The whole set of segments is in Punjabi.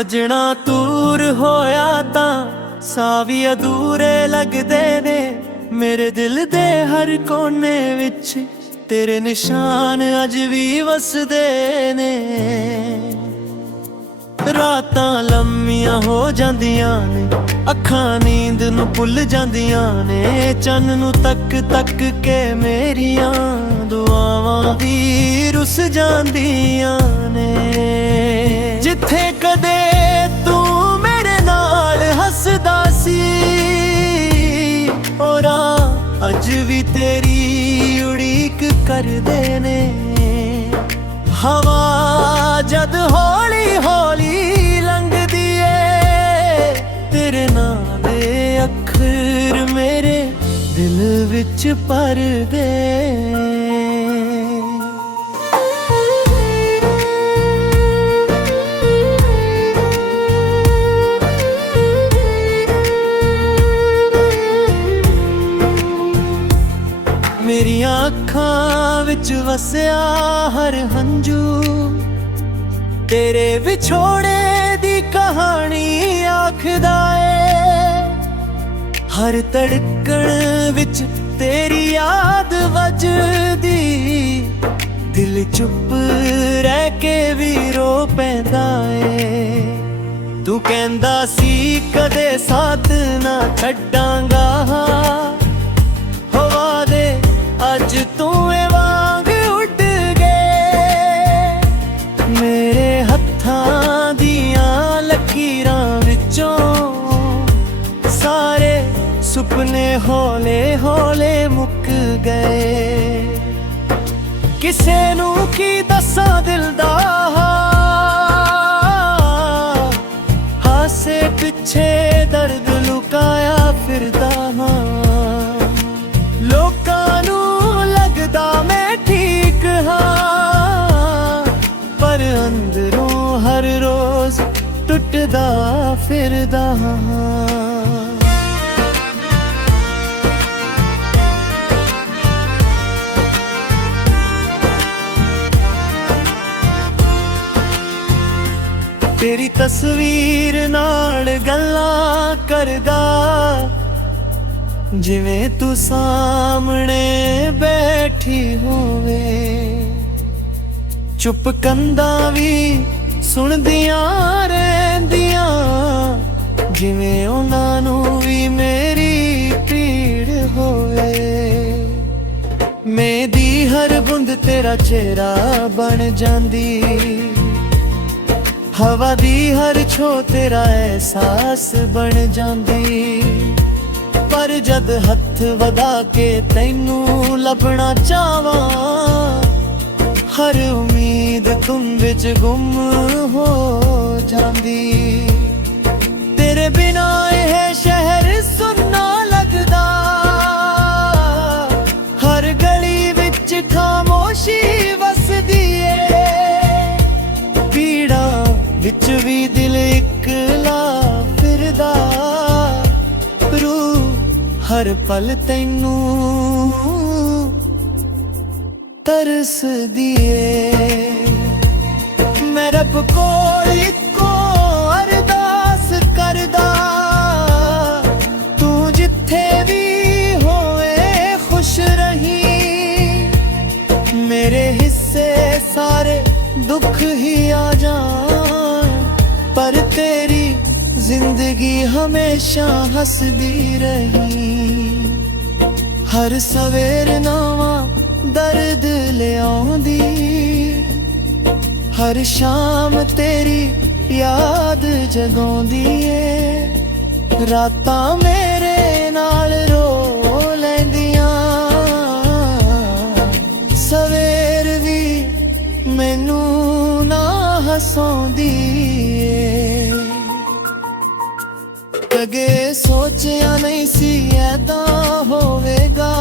सजना दूर होया तां साह भी अधूरे लगदे ने। मेरे दिल दे हर कोने विच तेरे निशान अज भी वसदे ने। रातां लम्मियां हो जांदियां ने, अखां नींद नूं भुल जांदियां ने। चन्न नूं तक तक के मेरियां दुआवां भी रुस जांदियां ने। जिथे कदे तू मेरे नाल हसदा सी, और अज भी तेरी उड़ीक करदे ने। हवा जद हौली हौली लंघदी ए, तेरे नाम दे अखर मेरे दिल विच भरदे। मेरियां अखां विच वसया हर हंजू, तेरे विछोड़े दी कहानी आखदा ए। हर धड़कन विच तेरी याद वजदी, दिल चुप रह के भी रो पैंदा ए। तू कहंदा सी कदे साथ ना छड्डांगा, अज तू वांग उड़ गए। मेरे हत्थां दियां लकीरां विचों सारे सुपने हौले हौले मुक गए। किसे नू की दसां दिल दा हासे पिछे दर्द लुकाया फिरदा हां। मैं ठीक हाँ, पर अंदरों हर रोज टुटदा फिरदा हाँ। तेरी तस्वीर नाल गल्लां करदा, जिवें तू सामने बैठी होवे। चुप कंधां भी सुनदियां रहिंदियां, जिवें उन्हां नूं भी मेरी पीड़ होवे। मेरी हर बूंद तेरा चेहरा बन जांदी, हवा दी हर छो तेरा एहसास बन जांदी। पर जद हथ वधा के तैनू लभना चाहवां, हर उम्मीद तुम विच गुम हो जांदी। तेरे बिना यह शहर सुन्ना लगदा, हर गली विच खामोशी वसदी ए। पीड़ा विच भी दिल इकला फिरदा, हर पल तैनू तरस दिए। मैं रब कोल इको अरदास करदा, तू जिथे भी होए खुश रही। मेरे हिस्से सारे दुख ही आ जान, पर तेरी जिंदगी हमेशा हसदी रही। हर सवेर नवा दर्द ले आउंदी, हर शाम तेरी याद जगाउंदी ए। रातां मेरे नाल रो लैंदियां, सवेर भी मैनू ना हसाउंदी ए। अगे सोचिया नहीं सी ऐदां होवेगा,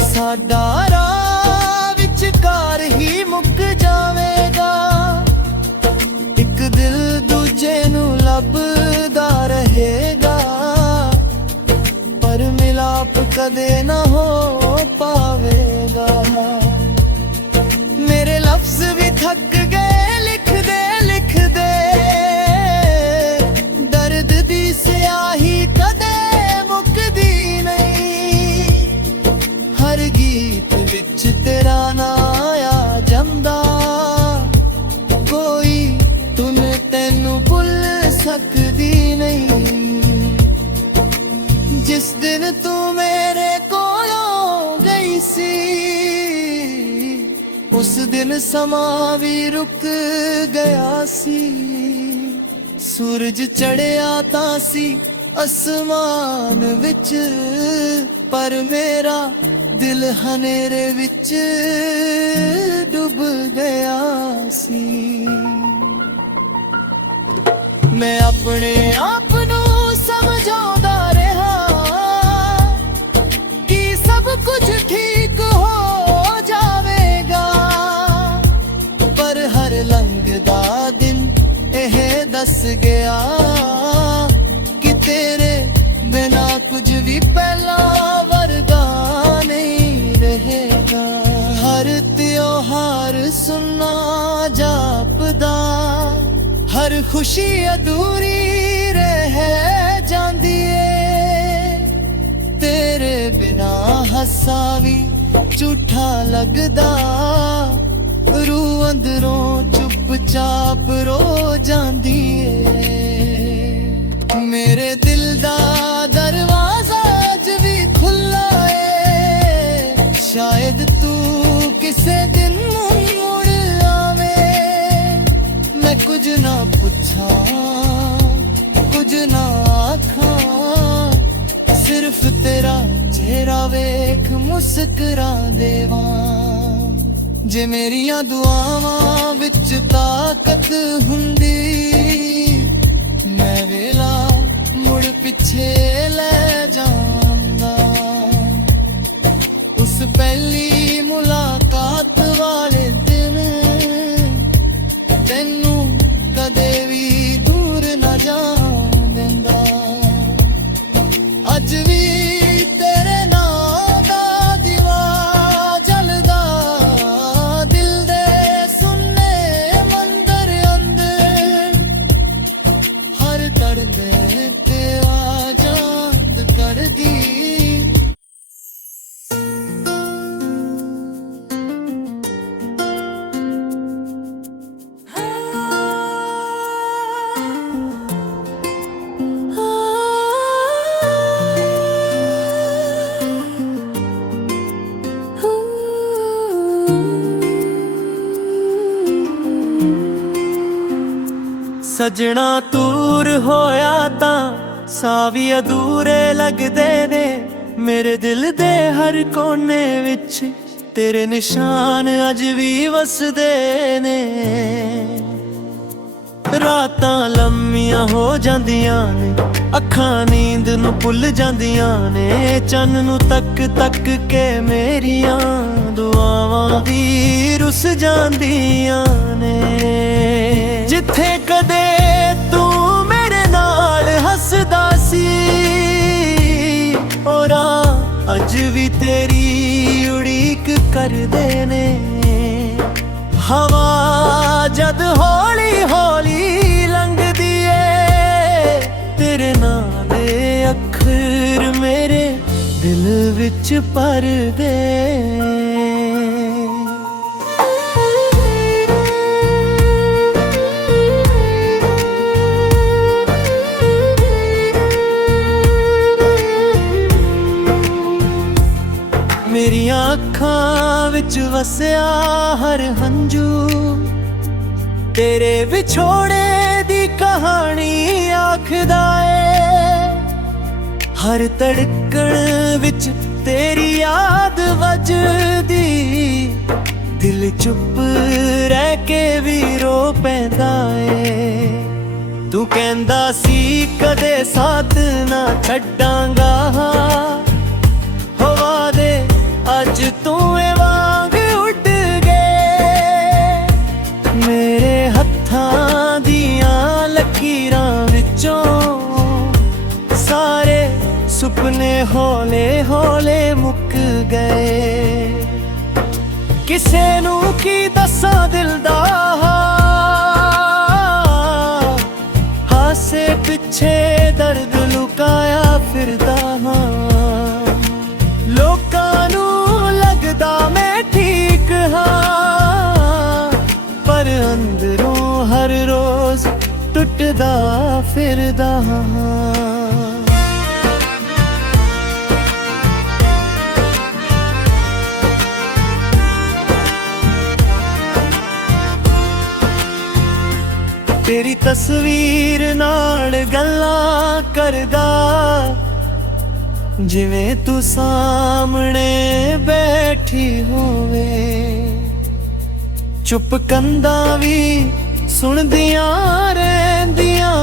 साडा राह विचकार ही मुक जावेगा। एक दिल दूजे नू लभदा रहेगा, पर मिलाप कदे ना हो पावेगा। मेरे लफ्ज भी थक गए लिखदे लिखदे, ਸੀ ਉਸ ਦਿਨ ਸਮਾਂ ਵੀ ਰੁਕ ਗਿਆ ਸੀ ਸੂਰਜ ਚੜਿਆ ਤਾਂ ਸੀ ਅਸਮਾਨ ਵਿੱਚ ਪਰ ਮੇਰਾ ਦਿਲ ਹਨੇਰੇ ਵਿੱਚ ਡੁੱਬ ਗਿਆ ਸੀ ਮੈਂ ਆਪਣੇ ਆਪ ਨੂੰ ਸਮਝਾਉਂਦਾ ਰਿਹਾ ਕਿ ਸਭ ਕੁਝ ਠੀਕ ਹੋ ਜਾਵੇਗਾ ਪਰ ਹਰ ਲੰਘਦਾ ਦਿਨ ਇਹ ਦੱਸ ਗਿਆ ਕਿ ਤੇਰੇ ਬਿਨਾ ਕੁਝ ਵੀ ਪਹਿਲਾਂ ਵਰਗਾ ਨਹੀਂ ਰਹੇਗਾ ਹਰ ਤਿਉਹਾਰ ਸੁਨਾ ਜਾਪਦਾ ਹਰ ਖੁਸ਼ੀ ਅਧੂਰੀ ਰਹਿ ਜਾਂਦੀ ਏ ਤੇਰੇ ਬਿਨਾ ਹੱਸਾ ਵੀ ਝੂਠਾ ਲੱਗਦਾ ਰੂਹ ਅੰਦਰੋਂ ਚੁੱਪਚਾਪ ਰੋ ਜਾਂਦੀ ਏ ਮੇਰੇ ਦਿਲ ਦਾ ਦਰਵਾਜ਼ਾ ਅੱਜ ਵੀ ਖੁੱਲਾ ਏ ਸ਼ਾਇਦ ਤੂੰ ਕਿਸੇ ਦਿਨ ਮੁੜ ਆਵੇਂ ਮੈਂ ਕੁਝ ਨਾ ਪੁੱਛਾਂ ਕੁਝ ਨਾ ਆਖਾਂ ਸਿਰਫ ਤੇਰਾ ਚਿਹਰਾ ਵੇਖ ਮੁਸਕਰਾ ਦੇਵਾਂ ਜੇ ਮੇਰੀਆਂ ਦੁਆਵਾਂ ਵਿੱਚ ਤਾਕਤ ਹੁੰਦੀ ਮੈਂ ਵੇਲਾ ਮੁੜ ਪਿੱਛੇ ਲੈ ਜਾਂਦਾ ਉਸ ਪਹਿਲੀ ਮੁਲਾਕਾਤ ਵਾਲੇ ਦਿਨ ਤੈਨੂੰ ਕਦੇ ਵੀ ਦੂਰ ਨਾ ਜਾਣ ਦਿੰਦਾ ਅੱਜ ਵੀ ਤੇਰੇ ਨਾਂ ਦਾ ਦੀਵਾ ਜਲਦਾ ਦਿਲ ਦੇ ਸੁੰਨੇ ਮੰਦਰ ਅੰਦਰ ਹਰ ਧੜਕਣ ਤੇ ਆਜ਼ਾਦ ਕਰਦੀ ਸਜਣਾ ਤੂਰ ਹੋਇਆ ਤਾਂ ਸਾਹ ਵੀ ਅਧੂਰੇ ਲੱਗਦੇ ਨੇ ਮੇਰੇ ਦਿਲ ਦੇ ਹਰ ਕੋਨੇ ਵਿੱਚ ਤੇਰੇ ਨਿਸ਼ਾਨ ਅੱਜ ਵੀ ਵਸਦੇ ਨੇ ਰਾਤਾਂ ਲੰਮੀਆਂ ਹੋ ਜਾਂਦੀਆਂ ਨੇ ਅੱਖਾਂ ਨੀਂਦ ਨੂੰ ਭੁੱਲ ਜਾਂਦੀਆਂ ਨੇ ਚੰਨ ਨੂੰ ਤੱਕ ਤੱਕ ਕੇ ਮੇਰੀਆਂ ਦੁਆਵਾਂ ਵੀ ਰੁੱਸ ਜਾਂਦੀਆਂ ਨੇ ਜਿੱਥੇ ਕਦੇ ਤੂੰ ਮੇਰੇ ਨਾਲ ਹੱਸਦਾ ਸੀ ਔਰਾ ਅੱਜ ਵੀ ਤੇਰੀ ਉਡੀਕ ਕਰਦੇ ਨੇ ਹਵਾ ਜਦ ਹੌਲੀ ਹੌਲੀ ਲੰਘਦੀ ਏ ਤੇਰੇ ਨਾਂ ਦੇ ਅੱਖਰ ਮੇਰੇ ਦਿਲ ਵਿੱਚ ਭਰਦੇ ਮੇਰੀਆਂ ਅੱਖਾਂ ਵਿੱਚ ਵਸਿਆ ਹਰ ਹੰਝੂ ਤੇਰੇ ਵਿਛੋੜੇ ਦੀ ਕਹਾਣੀ ਆਖਦਾ ਏ ਹਰ ਧੜਕਣ ਵਿੱਚ ਤੇਰੀ ਯਾਦ ਵੱਜਦੀ ਦਿਲ ਚੁੱਪ ਰਹਿ ਕੇ ਵੀ ਰੋ ਪੈਂਦਾ ਏ ਤੂੰ ਕਹਿੰਦਾ ਸੀ ਕਦੇ ਸਾਥ ਨਾ ਛੱਡਾਂਗਾ ਹਵਾ ਦੇ ਅੱਜ ਤੂੰ ਇਹ ਵਾਂਗ ਉੱਡ ਗਏ ਮੇਰੇ ਹੱਥਾਂ ਦੀਆਂ ਲਕੀਰਾਂ ਵਿੱਚੋਂ ਸਾਰੇ ਸੁਪਨੇ ਹੌਲੇ ਹੌਲੇ ਮੁੱਕ ਗਏ ਕਿਸੇ ਨੂੰ ਕੀ ਦੱਸਾਂ ਦਿਲ ਦਾ ਹਾਸੇ ਪਿੱਛੇ ਦਰਦ ਲੁਕਾਇਆ ਫਿਰਦਾ ਹਾਂ ਲੋਕਾਂ ਨੂੰ ਲੱਗਦਾ ਮੈਂ ਠੀਕ ਹਾਂ ਪਰ ਅੰਦਰੋਂ ਹਰ ਰੋਜ਼ ਟੁੱਟਦਾ ਫਿਰਦਾ ਹਾਂ ਤਸਵੀਰ ਨਾਲ ਗੱਲਾਂ ਕਰਦਾ, ਜਿਵੇਂ ਤੂੰ ਸਾਹਮਣੇ ਬੈਠੀ ਹੋਵੇ। ਚੁੱਪ ਕੰਧਾਂ ਵੀ ਸੁਣਦੀਆਂ ਰਹਿੰਦੀਆਂ,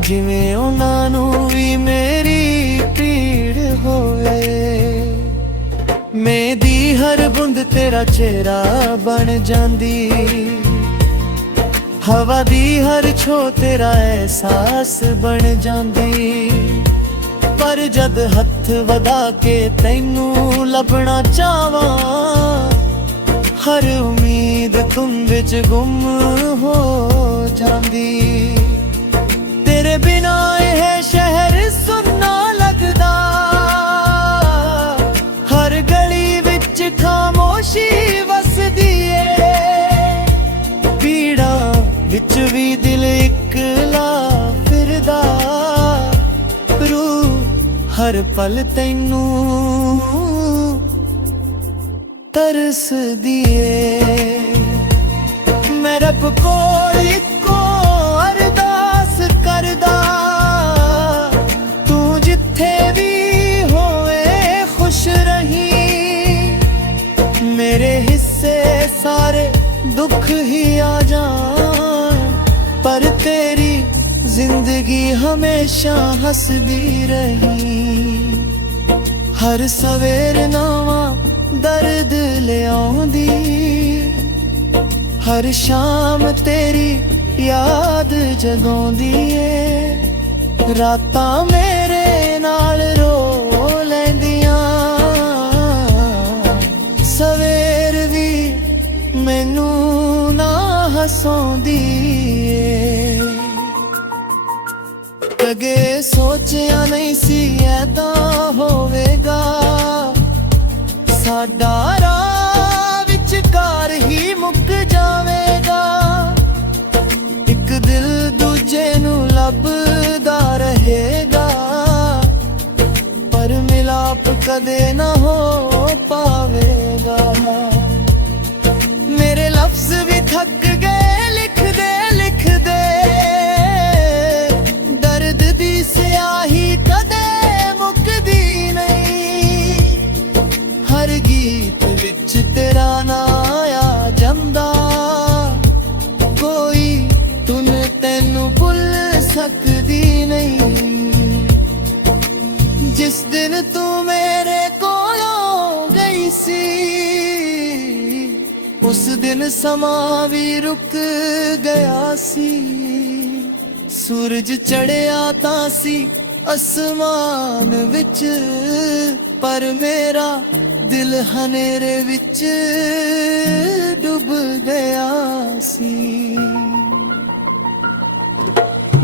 ਜਿਵੇਂ ਉਹਨਾਂ ਨੂੰ ਵੀ ਮੇਰੀ ਪੀੜ ਹੋਵੇ। ਮੇਰੀ ਹਰ ਬੂੰਦ ਤੇਰਾ ਚਿਹਰਾ ਬਣ ਜਾਂਦੀ, ਹਵਾ ਦੀ ਹਰ ਛੋ ਤੇਰਾ ਅਹਿਸਾਸ ਬਣ ਜਾਂਦੀ। ਪਰ ਜਦ ਹੱਥ ਵਧਾ ਕੇ ਤੈਨੂੰ ਲੱਭਣਾ ਚਾਹਾਂ, ਹਰ ਉਮੀਦ ਤੁਮ ਵਿੱਚ ਗੁੰਮ ਹੋ ਜਾਂਦੀ। ਤੇਰੇ ਬਿਨਾ ਇਹ ਸ਼ਹਿਰ ਸੁੰਨਾ ਲੱਗਦਾ, ਹਰ ਗਲੀ ਵਿੱਚ ਖਾਮੋਸ਼ੀ ਵਸਦੀ ਏ। ਪੀੜਾਂ ਵਿੱਚ ਵੀ ਦਿਲ ਇਕਲਾ ਫਿਰਦਾ, ਰੂਹ ਹਰ ਪਲ ਤੈਨੂੰ ਤਰਸਦੀ ਏ। ਮੈਂ ਰੱਬ ਕੋਲ ਇੱਕੋ ਅਰਦਾਸ ਕਰਦਾ, ਤੂੰ ਜਿੱਥੇ ਵੀ ਹੋਵੇ ਖੁਸ਼ ਰਹੀਂ। ਮੇਰੇ ਹਿੱਸੇ ਸਾਰੇ ਦੁੱਖ ਹੀ ਆ ਜਾਣ, ਪਰ ਤੇਰੀ ਜ਼ਿੰਦਗੀ ਹਮੇਸ਼ਾ ਹੱਸਦੀ ਰਹੀ। ਹਰ ਸਵੇਰ ਨਵਾਂ ਦਰਦ ਲਿਆਉਂਦੀ, ਹਰ ਸ਼ਾਮ ਤੇਰੀ ਯਾਦ ਜਗਾਉਂਦੀ ਏ। ਰਾਤਾਂ ਮੇਰੇ ਨਾਲ ਰੋ ਲੈਂਦੀਆਂ, ਸਵੇਰ ਵੀ ਮੈਨੂੰ ਨਾ ਹਸਾਉਂਦੀ ਏ। ਕਦੇ ਸੋਚਿਆ ਨਹੀਂ ਸੀ ਐਦਾਂ ਹੋਵੇਗਾ, ਸਾਡਾ ਰਾਹ ਵਿਚਕਾਰ ਹੀ ਮੁੱਕ ਜਾਵੇਗਾ। ਇੱਕ ਦਿਲ ਦੂਜੇ ਨੂੰ ਲੱਭਦਾ ਰਹੇਗਾ, ਪਰ ਮਿਲਾਪ ਕਦੇ ਨਾ ਹੋ ਪਾਵੇਗਾ। ਮੇਰੇ ਲਫ਼ਜ਼ ਵੀ ਥੱਕ ਗਏ ਲਿਖਦੇ ਲਿਖਦੇ, ਦਰਦ ਦੀ ਸਿਆਹੀ ਕਦੇ ਮੁੱਕਦੀ ਨਹੀਂ। ਹਰ ਗੀਤ ਵਿੱਚ ਤੇਰਾ ਨਾਂ ਆ ਜਾਂਦਾ, ਕੋਈ ਧੁਨ ਤੈਨੂੰ ਭੁੱਲ ਸਕਦੀ ਨਹੀਂ। ਜਿਸ ਦਿਨ ਤੂੰ ਮੇਰੇ ਕੋਲੋਂ ਗਈ ਸੀ, ਉਸ ਦਿਨ ਸਮਾਂ ਵੀ ਰੁਕ ਗਿਆ ਸੀ। ਸੂਰਜ ਚੜ੍ਹਿਆ ਤਾਂ ਸੀ ਅਸਮਾਨ ਵਿੱਚ, ਪਰ ਮੇਰਾ ਦਿਲ ਹਨੇਰੇ ਵਿੱਚ ਡੁੱਬ ਗਿਆ ਸੀ।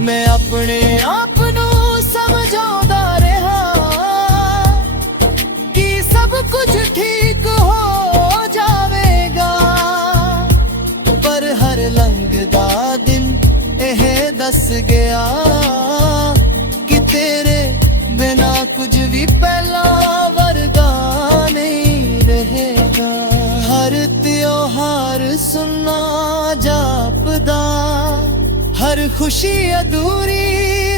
ਮੈਂ ਆਪਣੇ ਆਪ ਨੂੰ ਸਮਝਾਉਂਦਾ ਰਿਹਾ ਕਿ ਸਭ ਕੁਝ ਠੀਕ ਹੋ ਜਾਵੇਗਾ, ਪਰ ਹਰ ਲੰਘਦਾ ਦਿਨ ਇਹ ਦੱਸ ਗਿਆ ਕਿ ਤੇਰੇ ਬਿਨਾ ਕੁਝ ਵੀ ਪਹਿਲਾਂ ਵਰਗਾ ਨਹੀਂ ਰਹੇਗਾ। ਹਰ ਤਿਉਹਾਰ ਸੁਨਾ ਜਾਪਦਾ, ਹਰ ਖੁਸ਼ੀ ਅਧੂਰੀ